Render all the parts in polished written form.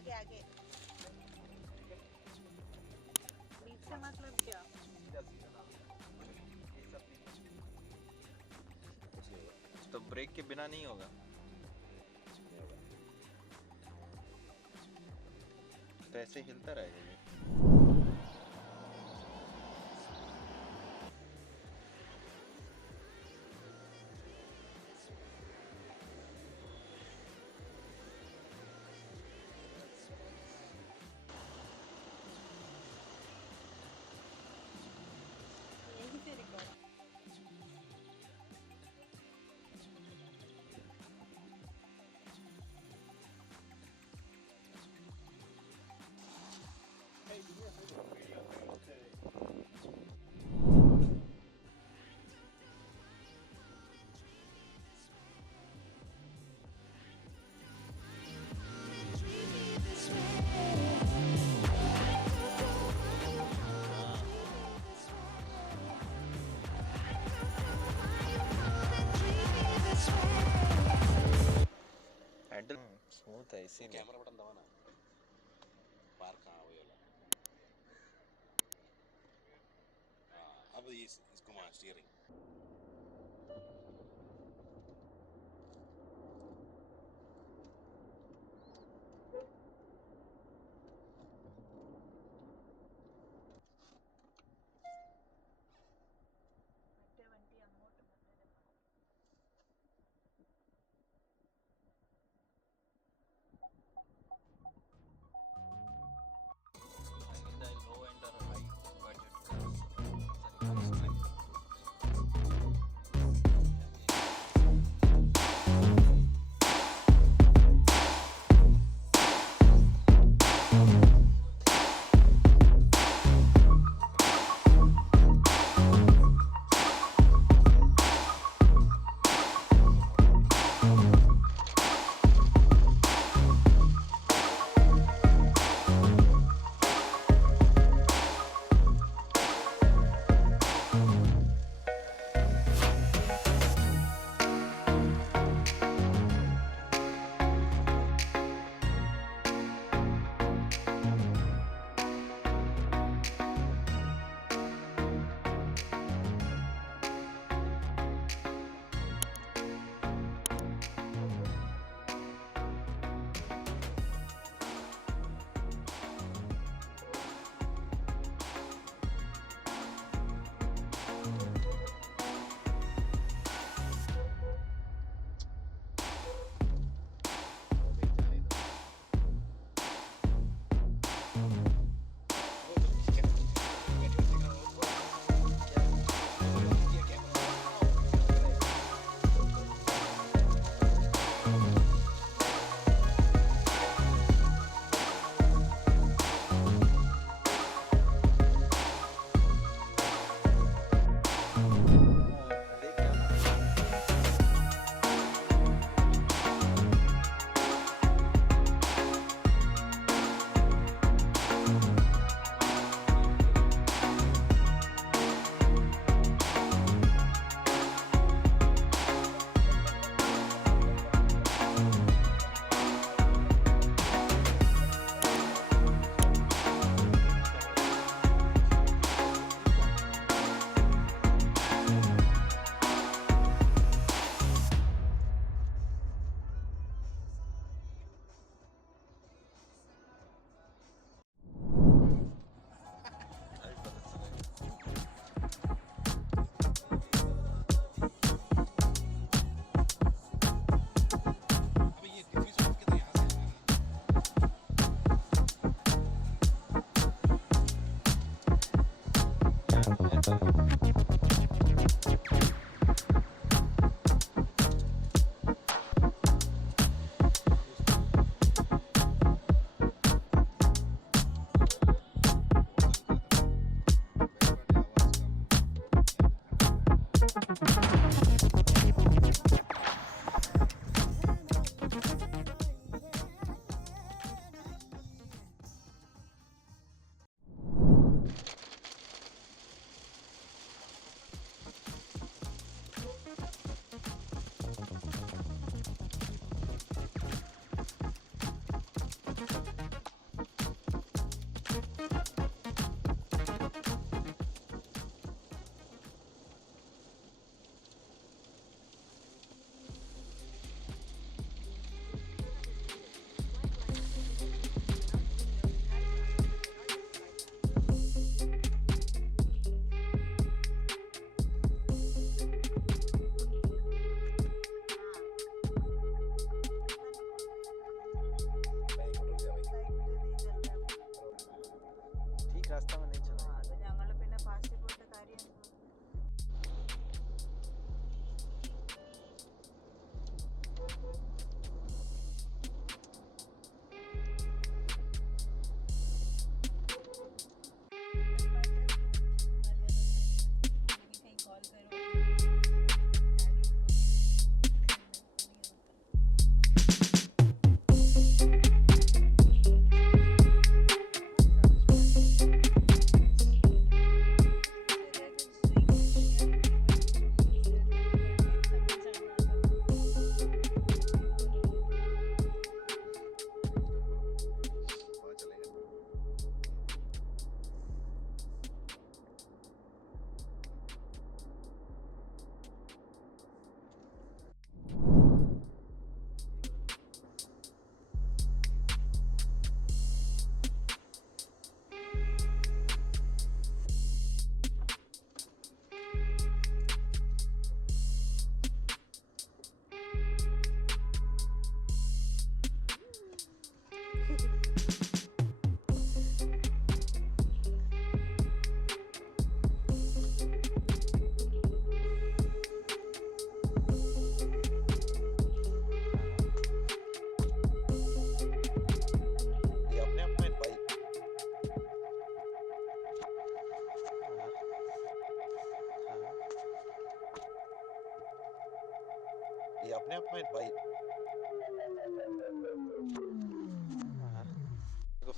आगे आगे बीच से मतलब क्या? तो ब्रेक के बिना नहीं होगा, तो ऐसे हिलता रहेगा ये। यही से रिकॉर्ड हैंडल स्मूथ है इसीलिए। कैमरा बटन दबाना, बाहर कहाँ हुई वाला। हाँ, अब इसको वहाँ स्टीयरिंग। बट्टे वंटी अमौंट ಬಂದಿದೆ The low end or high budget cars,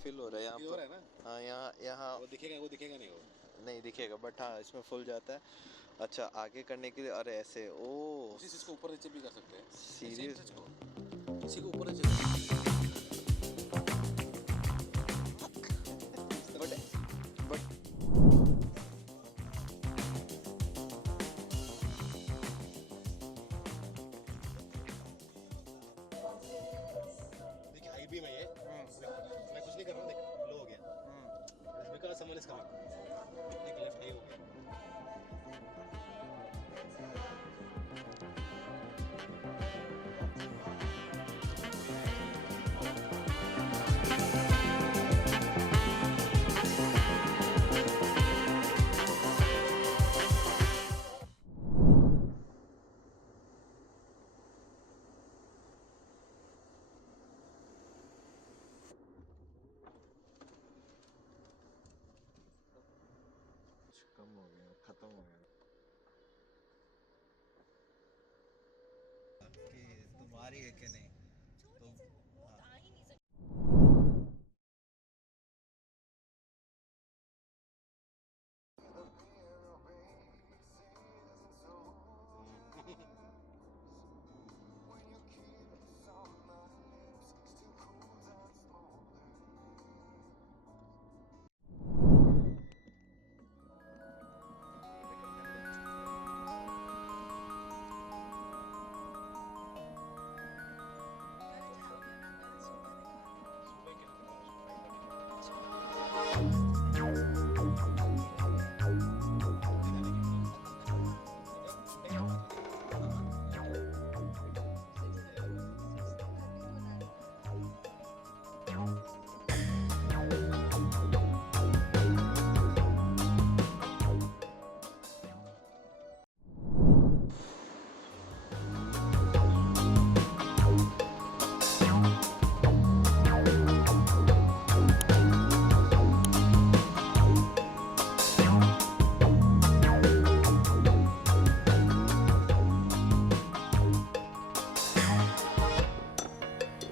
fill हो रहा है यहाँ ये हो रहा है पर। ना, हाँ यहाँ यहाँ वो दिखेगा नहीं वो। नहीं दिखेगा, बट हाँ इसमें फुल जाता है। अच्छा आगे करने के लिए, अरे ऐसे, ओ उसी चीज को ऊपर नीचे भी कर सकते हैं। सीरियस। Same touch को इसी को ऊपर नीचे कर। बट बट देखिए हाई बीम है ये। मैं कुछ नहीं कर रहा हूँ, देख लो हो गया। Because someone is coming. देख लेफ्ट हाई हो गया। कम हो गया, खत्म हो गया। कि तुम्हारी है कि नहीं?